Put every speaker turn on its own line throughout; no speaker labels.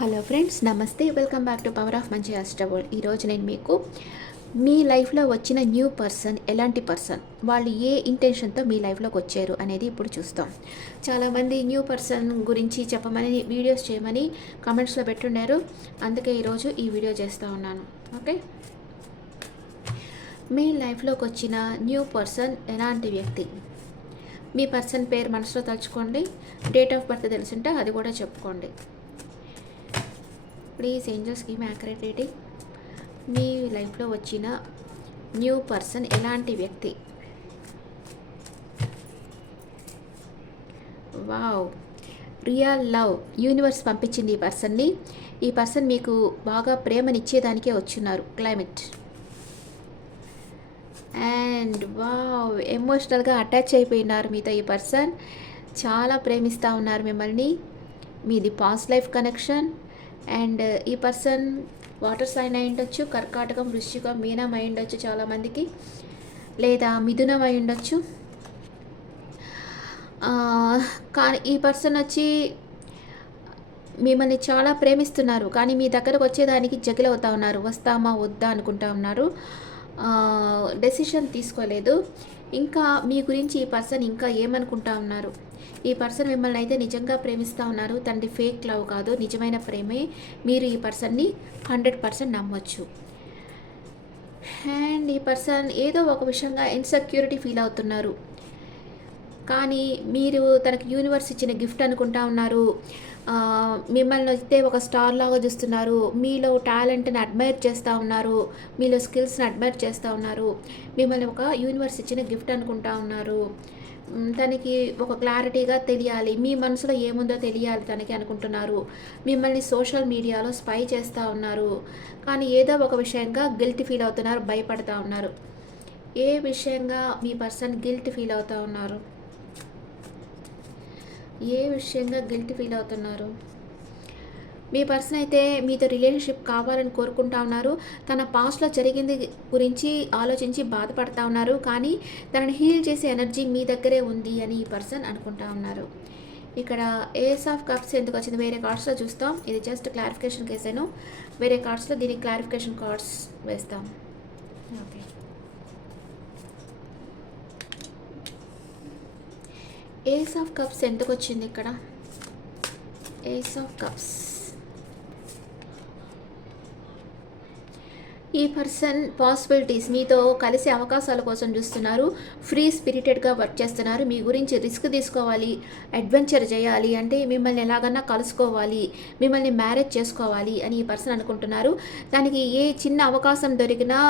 Hello friends నమస్తే. Welcome back to power of మంచి అస్టబుల్ ఈరోజు నేను మీకు మీ లైఫ్లో వచ్చిన న్యూ పర్సన్ ఎలాంటి పర్సన్ వాళ్ళు ఏ ఇంటెన్షన్తో మీ లైఫ్లోకి వచ్చారు అనేది ఇప్పుడు చూస్తాం. చాలామంది న్యూ పర్సన్ గురించి చెప్పమని వీడియోస్ చేయమని కమెంట్స్లో పెట్టున్నారు అందుకే ఈరోజు ఈ వీడియో చేస్తూ ఉన్నాను. ఓకే? మీ లైఫ్లోకి వచ్చిన న్యూ పర్సన్ ఎలాంటి వ్యక్తి? మీ పర్సన్ పేరు మనసులో తలుచుకోండి. డేట్ ఆఫ్ బర్త్ తెలుసుంటే అది కూడా చెప్పుకోండి. Please angels give accurate reading మీ లైఫ్లో వచ్చిన న్యూ పర్సన్ ఎలాంటి వ్యక్తి? వావ్ రియల్ లవ్ యూనివర్స్ పంపించింది ఈ పర్సన్ని ఈ పర్సన్ మీకు బాగా ప్రేమనిచ్చేదానికే వచ్చున్నారు. క్లైమేట్ అండ్ వావ్ ఎమోషనల్గా అటాచ్ అయిపోయినారు మీతో ఈ పర్సన్ చాలా ప్రేమిస్తూ ఉన్నారు మిమ్మల్ని. మీది పాస్ట్ లైఫ్ కనెక్షన్ అండ్ ఈ పర్సన్ వాటర్ సైన్ అయి ఉండొచ్చు కర్కాటకం వృశ్చికం మీనం అయి ఉండొచ్చు చాలామందికి లేదా మిథునం అయి ఉండొచ్చు. కానీ ఈ పర్సన్ వచ్చి మిమ్మల్ని చాలా ప్రేమిస్తున్నారు కానీ మీ దగ్గరకు వచ్చేదానికి జగిలవుతా ఉన్నారు వస్తామా వద్దా అనుకుంటా ఉన్నారు. డెసిషన్ తీసుకోలేదు. ఇంకా మీ గురించి ఈ పర్సన్ ఇంకా ఏమనుకుంటా ఉన్నారు? ఈ పర్సన్ మిమ్మల్ని అయితే నిజంగా ప్రేమిస్తూ ఉన్నారు. తండ్రి ఫేక్ లవ్ కాదు నిజమైన ప్రేమే. మీరు ఈ పర్సన్ని హండ్రెడ్ పర్సెంట్ నమ్మొచ్చు. అండ్ ఈ పర్సన్ ఏదో ఒక విషయంగా ఇన్సెక్యూరిటీ ఫీల్ అవుతున్నారు. కానీ మీరు తనకి యూనివర్స్ ఇచ్చిన గిఫ్ట్ అనుకుంటా ఉన్నారు. మిమ్మల్ని వస్తే ఒక స్టార్ లాగా చూస్తున్నారు. మీలో టాలెంట్ని అడ్మైర్ చేస్తూ ఉన్నారు. మీలో స్కిల్స్ని అడ్మైర్ చేస్తూ ఉన్నారు. మిమ్మల్ని ఒక యూనివర్స్ ఇచ్చిన గిఫ్ట్ అనుకుంటా ఉన్నారు. తనకి ఒక క్లారిటీగా తెలియాలి. మీ మనసులో ఏముందో తెలియాలి తనకి అనుకుంటున్నారు. మిమ్మల్ని సోషల్ మీడియాలో స్పై చేస్తూ ఉన్నారు. కానీ ఏదో ఒక విషయంగా గిల్ట్ ఫీల్ అవుతున్నారు భయపడతా ఉన్నారు. ఏ విషయంగా మీ పర్సన్ గిల్ట్ ఫీల్ అవుతూ ఉన్నారు? ఏ విషయంగా గిల్ట్ ఫీల్ అవుతున్నారు? మీ పర్సన్ అయితే మీతో రిలేషన్షిప్ కావాలని కోరుకుంటా ఉన్నారు. తన పాస్ట్లో జరిగింది గురించి ఆలోచించి బాధపడతా ఉన్నారు. కానీ తనని హీల్ చేసే ఎనర్జీ మీ దగ్గరే ఉంది అని ఈ పర్సన్ అనుకుంటా ఉన్నారు. ఇక్కడ ఏస్ ఆఫ్ కప్స్ ఎందుకు వచ్చింది? వేరే కార్డ్స్లో చూస్తాం. ఇది జస్ట్ క్లారిఫికేషన్ కేసాను వేరే కార్డ్స్లో దీనికి క్లారిఫికేషన్ కార్డ్స్ వేస్తాం. ఓకే ఏస్ ఆఫ్ కప్స్ ఎంతకు వచ్చింది ఇక్కడ? ఏస్ ఆఫ్ కప్స్ ఈ పర్సన్ పాసిబిలిటీస్ మీతో కలిసే అవకాశాల కోసం చూస్తున్నారు. ఫ్రీ స్పిరిటెడ్గా వర్క్ చేస్తున్నారు. మీ గురించి రిస్క్ తీసుకోవాలి అడ్వెంచర్ చేయాలి అంటే మిమ్మల్ని ఎలాగన్నా కలుసుకోవాలి మిమ్మల్ని మ్యారేజ్ చేసుకోవాలి అని ఈ పర్సన్ అనుకుంటున్నారు. దానికి ఏ చిన్న అవకాశం దొరికినా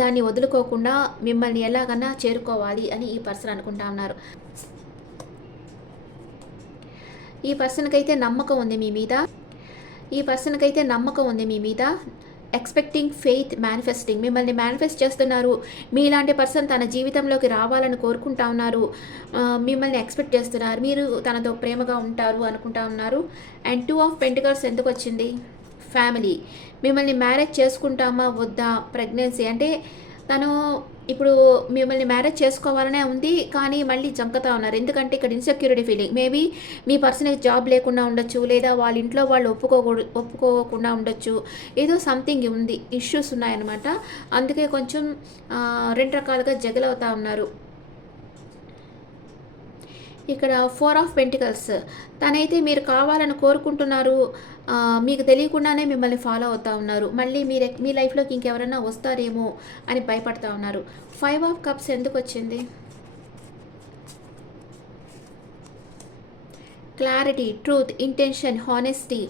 దాన్ని వదులుకోకుండా మిమ్మల్ని ఎలాగన్నా చేరుకోవాలి అని ఈ పర్సన్ అనుకుంటా ఉన్నారు. ఈ పర్సన్కి అయితే నమ్మకం ఉంది మీ మీద. ఈ పర్సన్కి అయితే నమ్మకం ఉంది మీ మీద. ఎక్స్పెక్టింగ్ ఫెయిత్ మేనిఫెస్టింగ్ మిమ్మల్ని మేనిఫెస్ట్ చేస్తున్నారు. మీలాంటి పర్సన్ తన జీవితంలోకి రావాలని కోరుకుంటా ఉన్నారు. మిమ్మల్ని ఎక్స్పెక్ట్ చేస్తున్నారు. మీరు తనతో ప్రేమగా ఉంటారు అనుకుంటా ఉన్నారు. అండ్ టూ ఆఫ్ పెంటికల్స్ ఎందుకు వచ్చింది? ఫ్యామిలీ మిమ్మల్ని మ్యారేజ్ చేసుకుంటామా? వద్దా? ప్రెగ్నెన్సీ అంటే తను ఇప్పుడు మిమ్మల్ని మ్యారేజ్ చేసుకోవాలనే ఉంది కానీ మళ్ళీ జంకతా ఉన్నారు. ఎందుకంటే ఇక్కడ ఇన్సెక్యూరిటీ ఫీలింగ్ మేబీ మీ పర్సన్కి జాబ్ లేకుండా ఉండొచ్చు లేదా వాళ్ళ ఇంట్లో వాళ్ళు ఒప్పుకోకూడదు ఒప్పుకోకుండా ఉండొచ్చు. ఏదో సంథింగ్ ఉంది ఇష్యూస్ ఉన్నాయన్నమాట. అందుకే కొంచెం రెండు రకాలుగా జగలవుతా ఉన్నారు. ఇక్కడ ఫోర్ ఆఫ్ పెంటికల్స్ తనైతే మీరు కావాలని కోరుకుంటున్నారు మీకు తెలియకుండానే మిమ్మల్ని ఫాలో అవుతా ఉన్నారు. మళ్ళీ మీరు మీ లైఫ్లోకి ఇంకెవరైనా వస్తారేమో అని భయపడతా ఉన్నారు. ఫైవ్ ఆఫ్ కప్స్ ఎందుకు వచ్చింది? క్లారిటీ ట్రూత్ ఇంటెన్షన్ హానెస్టీ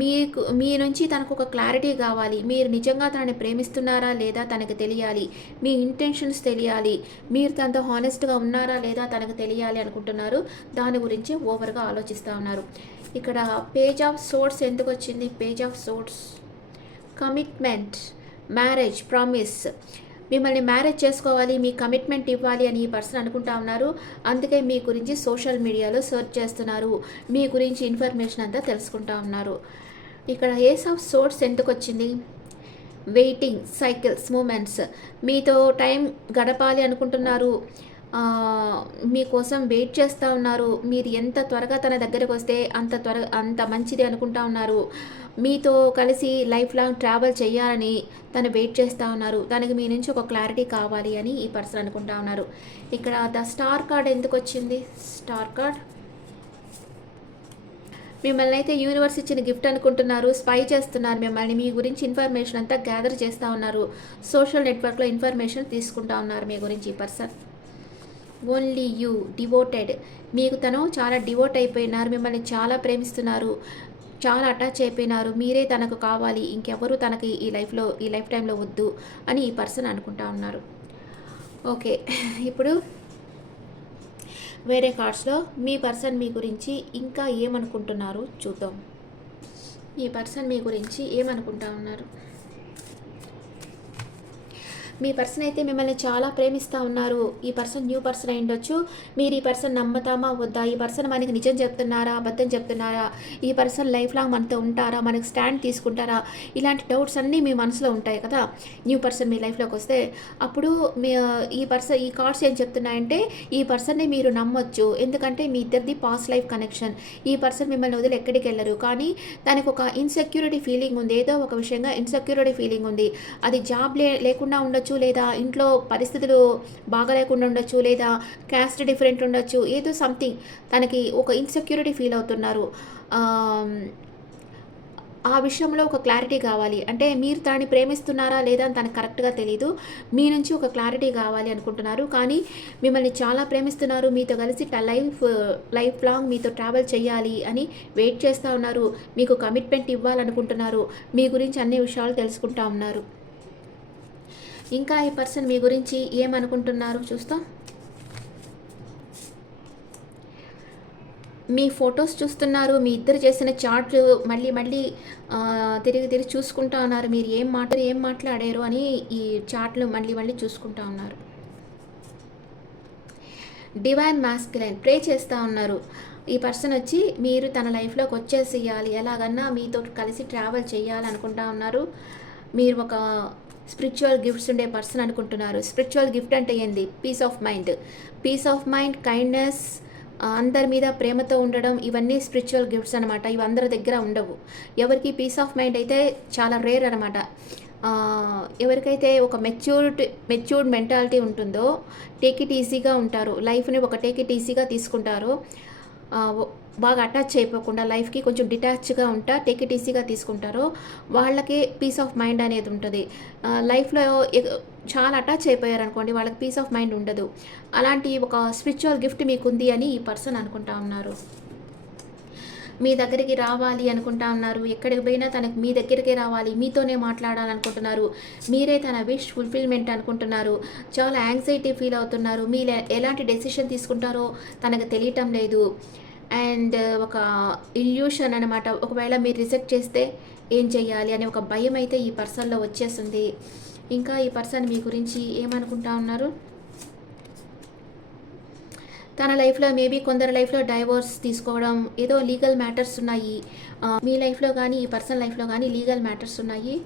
మీకు మీ నుంచి తనకు ఒక క్లారిటీ కావాలి. మీరు నిజంగా తనని ప్రేమిస్తున్నారా లేదా తనకు తెలియాలి? మీ ఇంటెన్షన్స్ తెలియాలి. మీరు తనతో హానెస్ట్గా ఉన్నారా లేదా తనకు తెలియాలి అనుకుంటున్నారు. దాని గురించి ఓవర్గా ఆలోచిస్తూ ఉన్నారు. ఇక్కడ పేజ్ ఆఫ్ సోర్స్ ఎందుకు వచ్చింది? Page of swords commitment marriage promise మిమ్మల్ని మ్యారేజ్ చేసుకోవాలి మీ కమిట్మెంట్ ఇవ్వాలి అని ఈ పర్సన్ అనుకుంటా ఉన్నారు. అందుకే మీ గురించి సోషల్ మీడియాలో సెర్చ్ చేస్తున్నారు. మీ గురించి ఇన్ఫర్మేషన్ అంతా తెలుసుకుంటా ఉన్నారు. ఇక్కడ ఏస్ ఆఫ్ సోర్స్ ఎందుకు వచ్చింది వెయిటింగ్ సైకిల్స్ మూమెంట్స్ మీతో టైం గడపాలి అనుకుంటున్నారు. మీకోసం వెయిట్ చేస్తూ ఉన్నారు. మీరు ఎంత త్వరగా తన దగ్గరకు వస్తే అంత త్వర అంత మంచిది అనుకుంటా ఉన్నారు. మీతో కలిసి లైఫ్ లాంగ్ ట్రావెల్ చేయాలని తను వెయిట్ చేస్తూ ఉన్నారు. తనకి మీ నుంచి ఒక క్లారిటీ కావాలి అని ఈ పర్సన్ అనుకుంటా ఉన్నారు. ఇక్కడ ద స్టార్ కార్డ్ ఎందుకు వచ్చింది? Star card? మిమ్మల్ని అయితే యూనివర్స్ ఇచ్చిన గిఫ్ట్ అనుకుంటున్నారు. స్పై చేస్తున్నారు మిమ్మల్ని. మీ గురించి ఇన్ఫర్మేషన్ అంతా గ్యాదర్ చేస్తూ ఉన్నారు. సోషల్ నెట్వర్క్లో ఇన్ఫర్మేషన్ తీసుకుంటా ఉన్నారు మీ గురించి ఈ పర్సన్. Only you devoted. మీకు తను చాలా డివోట్ అయిపోయినారు. మిమ్మల్ని చాలా ప్రేమిస్తున్నారు. చాలా అటాచ్ అయిపోయినారు. మీరే తనకు కావాలి. ఇంకెవరు తనకి ఈ లైఫ్లో ఈ లైఫ్ టైంలో వద్దు అని ఈ పర్సన్ అనుకుంటా ఉన్నారు. ఓకే. ఇప్పుడు వేరే కార్డ్స్లో మీ పర్సన్ మీ గురించి ఇంకా ఏమనుకుంటున్నారు? చూద్దాం. మీ పర్సన్ మీ గురించి ఏమనుకుంటా ఉన్నారు? మీ పర్సన్ అయితే మిమ్మల్ని చాలా ప్రేమిస్తూ ఉన్నారు. ఈ పర్సన్ న్యూ పర్సన్ అయి ఉండొచ్చు. మీరు ఈ పర్సన్ నమ్ముతామా? వద్దా? ఈ పర్సన్ మనకి నిజం చెప్తున్నారా? అబద్ధం చెప్తున్నారా? ఈ పర్సన్ లైఫ్ లాంగ్ మనతో ఉంటారా? మనకి స్టాండ్ తీసుకుంటారా? ఇలాంటి డౌట్స్ అన్నీ మీ మనసులో ఉంటాయి కదా? న్యూ పర్సన్ మీ లైఫ్లోకి వస్తే. అప్పుడు మీ ఈ పర్సన్ ఈ కార్డ్స్ ఏం చెప్తున్నాయంటే ఈ పర్సన్ని మీరు నమ్మొచ్చు. ఎందుకంటే మీ ఇద్దరిది పాస్ట్ లైఫ్ కనెక్షన్. ఈ పర్సన్ మిమ్మల్ని వదిలి ఎక్కడికి వెళ్ళరు. కానీ దానికి ఒక ఇన్సెక్యూరిటీ ఫీలింగ్ ఉంది. ఏదో ఒక విషయంగా ఇన్సెక్యూరిటీ ఫీలింగ్ ఉంది. అది జాబ్ లే లేకుండా ఉండొచ్చు. లేదా ఇంట్లో పరిస్థితులు బాగలేకుండా ఉండొచ్చు లేదా క్యాస్ట్ డిఫరెంట్ ఉండొచ్చు ఏదో సంథింగ్ తనకి ఒక ఇన్సెక్యూరిటీ ఫీల్ అవుతున్నారు. ఆ విషయంలో ఒక క్లారిటీ కావాలి. అంటే మీరు తనని ప్రేమిస్తున్నారా లేదా అని తనకు కరెక్ట్గా తెలియదు మీ నుంచి ఒక క్లారిటీ కావాలి అనుకుంటున్నారు. కానీ మిమ్మల్ని చాలా ప్రేమిస్తున్నారు. మీతో కలిసి లైఫ్ లైఫ్ లాంగ్ మీతో ట్రావెల్ చేయాలి అని వెయిట్ చేస్తూ ఉన్నారు. మీకు కమిట్మెంట్ ఇవ్వాలనుకుంటున్నారు. మీ గురించి అన్ని విషయాలు తెలుసుకుంటా ఉన్నారు. ఇంకా ఈ పర్సన్ మీ గురించి ఏమనుకుంటున్నారు చూస్తాం. మీ ఫొటోస్ చూస్తున్నారు మీ ఇద్దరు చేసిన చాట్లు మళ్ళీ మళ్ళీ తిరిగి తిరిగి చూసుకుంటా ఉన్నారు. మీరు ఏం మాట ఏం మాట్లాడారు అని ఈ చాట్లు మళ్ళీ మళ్ళీ చూసుకుంటా ఉన్నారు. డివైన్ మాస్కులైన్ ప్రే చేస్తూ ఉన్నారు. ఈ పర్సన్ వచ్చి మీరు తన లైఫ్లోకి వచ్చేసేయాలి. ఎలాగన్నా మీతో కలిసి ట్రావెల్ చేయాలనుకుంటా ఉన్నారు. మీరు ఒక స్పిరిచువల్ గిఫ్ట్స్ ఉండే పర్సన్ అనుకుంటున్నారు. స్పిరిచువల్ గిఫ్ట్ అంటే ఏంది? Peace of mind. Peace of mind kindness అందరి మీద ప్రేమతో ఉండడం ఇవన్నీ స్పిరిచువల్ గిఫ్ట్స్ అనమాట ఇవి అందరి దగ్గర ఉండవు. ఎవరికి పీస్ ఆఫ్ మైండ్ అయితే చాలా రేర్ అనమాట ఎవరికైతే ఒక మెచ్యూర్డ్ మెచ్యూర్డ్ మెంటాలిటీ ఉంటుందో టేక్ ఇట్ ఈజీగా ఉంటారు. లైఫ్ని ఒక టేక్ ఇట్ ఈజీగా తీసుకుంటారు. బాగా అటాచ్ అయిపోకుండా లైఫ్కి కొంచెం డిటాచ్గా ఉంటా టేక్ ఇట్ ఈజీగా తీసుకుంటారో వాళ్ళకి పీస్ ఆఫ్ మైండ్ అనేది ఉంటుంది. లైఫ్లో చాలా అటాచ్ అయిపోయారు అనుకోండి వాళ్ళకి పీస్ ఆఫ్ మైండ్ ఉండదు. అలాంటి ఒక స్పిరిచువల్ గిఫ్ట్ మీకు ఉంది అని ఈ పర్సన్ అనుకుంటా ఉన్నారు. మీ దగ్గరికి రావాలి అనుకుంటా ఉన్నారు. ఎక్కడికి పోయినా తనకు మీ దగ్గరికి రావాలి మీతోనే మాట్లాడాలనుకుంటున్నారు. మీరే తన విష్ ఫుల్ఫిల్మెంట్ అనుకుంటున్నారు. చాలా యాంగ్జైటీ ఫీల్ అవుతున్నారు. మీరు ఎలాంటి డెసిషన్ తీసుకుంటారో తనకు తెలియటం లేదు. అండ్ ఒక ఇల్యూషన్ అనమాట ఒకవేళ మీరు రిజెక్ట్ చేస్తే ఏం చేయాలి అనే ఒక భయం అయితే ఈ పర్సన్లో వచ్చేస్తుంది. ఇంకా ఈ పర్సన్ మీ గురించి ఏమనుకుంటా ఉన్నారు? తన లైఫ్లో మేబీ కొందరి లైఫ్లో డైవోర్స్ తీసుకోవడం ఏదో లీగల్ మ్యాటర్స్ ఉన్నాయి. మీ లైఫ్లో కానీ ఈ పర్సన్ లైఫ్లో కానీ లీగల్ మ్యాటర్స్ ఉన్నాయి.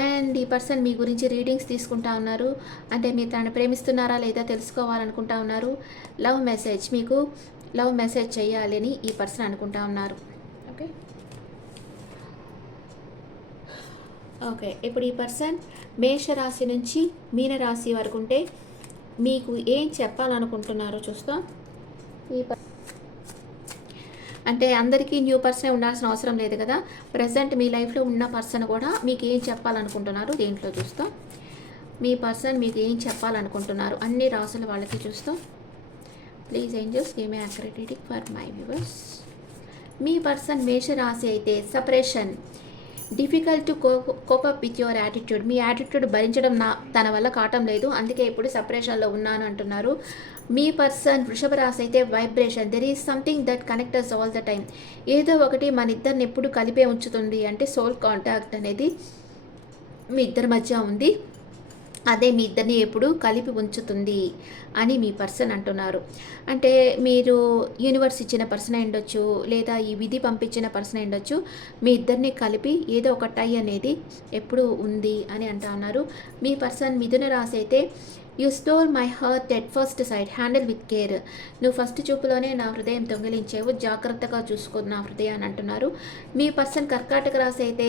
అండ్ ఈ పర్సన్ మీ గురించి రీడింగ్స్ తీసుకుంటా ఉన్నారు. అంటే మీరు తనను ప్రేమిస్తున్నారా లేదా తెలుసుకోవాలనుకుంటా ఉన్నారు. లవ్ మెసేజ్ మీకు. లవ్ మెసేజ్ చేయాలి అని ఈ పర్సన్ అనుకుంటా ఉన్నారు. ఓకే? ఓకే ఇప్పుడు ఈ పర్సన్ మేషరాశి నుంచి మీనరాశి వరకు ఉంటే మీకు ఏం చెప్పాలనుకుంటున్నారో చూస్తాం. ఈ అంటే అందరికీ న్యూ పర్సనే ఉండాల్సిన అవసరం లేదు కదా. ప్రజెంట్ మీ లైఫ్లో ఉన్న పర్సన్ కూడా మీకు ఏం చెప్పాలనుకుంటున్నారు దేంట్లో చూస్తాం. మీ పర్సన్ మీకు ఏం చెప్పాలనుకుంటున్నారు అన్ని రాసుల వాళ్ళకి చూస్తాం. Please angels game accurate for my viewers me person మేషరాశి అయితే separation difficult to cope up with your attitude me attitude భరించడం నా తన వల్ల కావటం లేదు. అందుకే ఇప్పుడు సపరేషన్లో ఉన్నాను అంటున్నారు. మీ పర్సన్ వృషభ రాశి అయితే vibration there is something that connectors all the time ఏదో ఒకటి మన ఇద్దరిని ఎప్పుడు కలిపే ఉంచుతుంది అంటే సోల్ కాంటాక్ట్ అనేది మీ ఇద్దరి మధ్య ఉంది. అదే మీ ఇద్దరిని ఎప్పుడు కలిపి ఉంచుతుంది అని మీ పర్సన్ అంటున్నారు. అంటే మీరు యూనివర్స్ ఇచ్చిన పర్సన్ ఉండొచ్చు లేదా ఈ విధి పంపించిన పర్సన్ ఉండొచ్చు మీ ఇద్దరిని కలిపి ఏదో ఒక టై అనేది ఎప్పుడు ఉంది అని అంటున్నారు. మీ పర్సన్ మిథున రాశి అయితే you stole my heart at first sight handle with care నువ్వు ఫస్ట్ చూపులోనే నా హృదయం దొంగిలించేవు. జాగ్రత్తగా చూసుకో నా హృదయాన్ని అంటున్నారు. మీ పర్సన్ కర్కాటక రాసి అయితే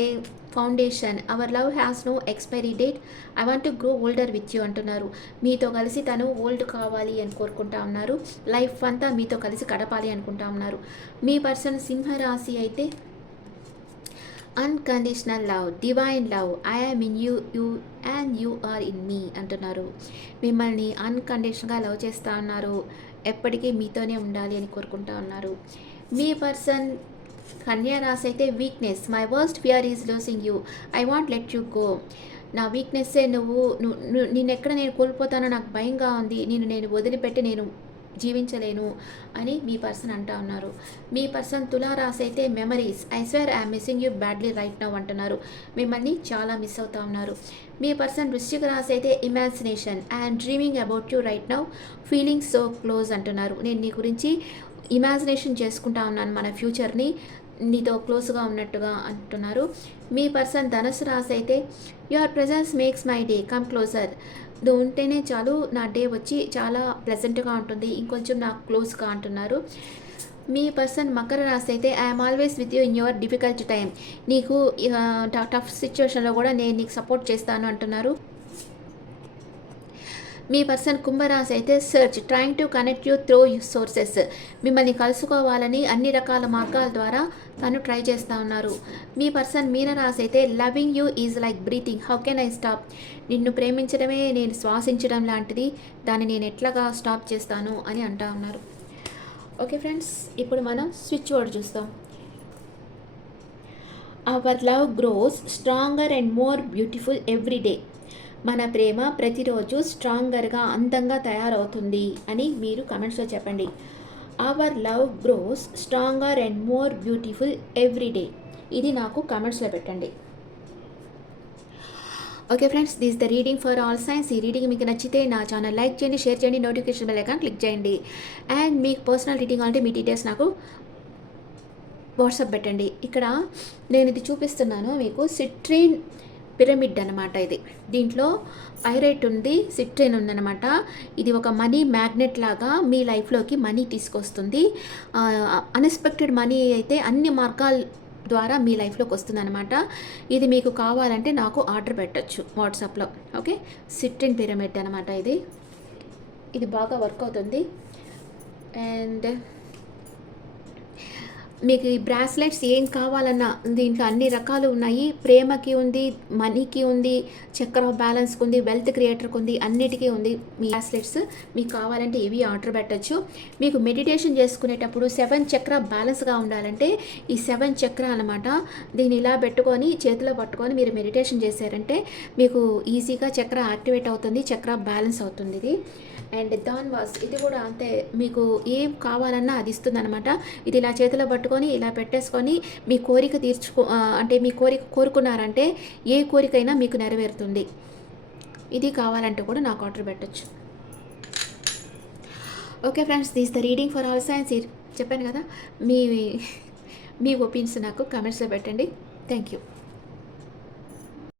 foundation our love has no expiry date I want to grow older with you అంటున్నారు. మీతో కలిసి తను ఓల్డ్ కావాలి అని కోరుకుంటా ఉన్నారు. లైఫ్ అంతా మీతో కలిసి గడపాలి అనుకుంటా ఉన్నారు. మీ పర్సన్ సింహరాశి అయితే unconditional love divine love I am in you you and you are in me అంటున్నారు. మిమ్మల్ని అన్కండిషన్గా లవ్ చేస్తూ ఉన్నారు. ఎప్పటికీ మీతోనే ఉండాలి అని కోరుకుంటా ఉన్నారు. మీ పర్సన్ కన్యా రాశి అయితే weakness my worst fear is losing you I want let you go నా వీక్నెస్సే నువ్వు నువ్వు నేను ఎక్కడ నేను కోల్పోతానో నాకు భయంగా ఉంది. నేను నేను వదిలిపెట్టి నేను జీవించలేను అని మీ పర్సన్ అంటా ఉన్నారు. మీ పర్సన్ తులారాస్ అయితే memories I swear I missing you badly right now అంటున్నారు. మిమ్మల్ని చాలా మిస్ అవుతా ఉన్నారు. మీ పర్సన్ వృశ్చిక రాసి అయితే imagination I'm dreaming about you right now feeling so close అంటున్నారు. నేను నీ గురించి ఇమాజినేషన్ చేసుకుంటా ఉన్నాను మన ఫ్యూచర్ని నీతో క్లోజ్గా ఉన్నట్టుగా అంటున్నారు. మీ పర్సన్ ధనుసు రాసి అయితే your presence makes my day come closer ఉంటేనే చాలు నా డే వచ్చి చాలా ప్లెజెంట్గా ఉంటుంది. ఇంకొంచెం నాకు క్లోజ్గా అంటున్నారు. మీ పర్సన్ మకర రాశి అయితే I'm always with you in your difficult time నీకు టఫ్ సిచ్యువేషన్లో కూడా నేను నీకు సపోర్ట్ చేస్తాను అంటున్నారు. మీ పర్సన్ కుంభరాశి అయితే search trying to connect you through sources మిమ్మల్ని కలుసుకోవాలని అన్ని రకాల మార్గాల ద్వారా తను ట్రై చేస్తూ ఉన్నారు. మీ పర్సన్ మీనరాశి అయితే loving you is like breathing how can I stop నిన్ను ప్రేమించడమే నేను శ్వాసించడం లాంటిది. దాన్ని నేను ఎట్లాగా స్టాప్ చేస్తాను అని అంటా ఉన్నారు. ఓకే ఫ్రెండ్స్ ఇప్పుడు మనం స్విచ్ వర్డ్ చూస్తాం. Our love grows stronger and more beautiful every day మన ప్రేమ ప్రతిరోజు స్ట్రాంగర్గా అందంగా తయారవుతుంది అని మీరు కమెంట్స్లో చెప్పండి. Our love grows stronger and more beautiful every day ఇది నాకు కమెంట్స్లో పెట్టండి. Okay friends this the reading for all signs ఈ రీడింగ్ మీకు నచ్చితే నా ఛానల్ లైక్ చేయండి షేర్ చేయండి నోటిఫికేషన్ బెల్ ఐకాన్ క్లిక్ చేయండి. అండ్ మీకు పర్సనల్ రీడింగ్ అంటే మీ డీటెయిల్స్ నాకు వాట్సాప్ పెట్టండి. ఇక్కడ నేను ఇది చూపిస్తున్నాను మీకు. సిట్రీన్ పిరమిడ్ అనమాట ఇది. దీంట్లో పైరైట్ ఉంది సిట్రైన్ ఉందన్నమాట. ఇది ఒక మనీ మ్యాగ్నెట్ లాగా మీ లైఫ్లోకి మనీ తీసుకొస్తుంది. అన్ఎక్స్పెక్టెడ్ మనీ అయితే అన్ని మార్గాల ద్వారా మీ లైఫ్లోకి వస్తుందన్నమాట. ఇది మీకు కావాలంటే నాకు ఆర్డర్ పెట్టచ్చు వాట్సాప్లో ఓకే? సిట్రిన్ పిరమిడ్ అనమాట ఇది. ఇది బాగా వర్క్ అవుతుంది. అండ్ మీకు ఈ బ్రాస్లెట్స్ ఏం కావాలన్నా దీంట్లో అన్ని రకాలు ఉన్నాయి. ప్రేమకి ఉంది మనీకి ఉంది చక్ర బ్యాలెన్స్కి ఉంది వెల్త్ క్రియేటర్కి ఉంది అన్నిటికీ ఉంది మీ బ్రాస్లెట్స్ మీకు కావాలంటే ఇవి ఆర్డర్ పెట్టచ్చు. మీకు మెడిటేషన్ చేసుకునేటప్పుడు సెవెన్ చక్ర బ్యాలెన్స్గా ఉండాలంటే ఈ సెవెన్ చక్ర అనమాట దీన్ని ఇలా పెట్టుకొని చేతిలో పట్టుకొని మీరు మెడిటేషన్ చేశారంటే మీకు ఈజీగా చక్ర యాక్టివేట్ అవుతుంది చక్ర బ్యాలెన్స్ అవుతుంది ఇది. అండ్ దాన్ వాస్ ఇది కూడా అంతే మీకు ఏం కావాలన్నా అది ఇస్తుందన్నమాట. ఇది ఇలా చేతిలో పట్టుకొని ఇలా పెట్టేసుకొని మీ కోరిక తీర్చుకో అంటే మీ కోరిక కోరుకున్నారంటే ఏ కోరికైనా మీకు నెరవేరుతుంది. ఇది కావాలంటే కూడా నాకు ఆర్డర్ పెట్టచ్చు. Okay friends this the reading for all signs చెప్పాను కదా మీ మీ ఒపీనియన్స్ నాకు కమెంట్స్లో పెట్టండి. Thank you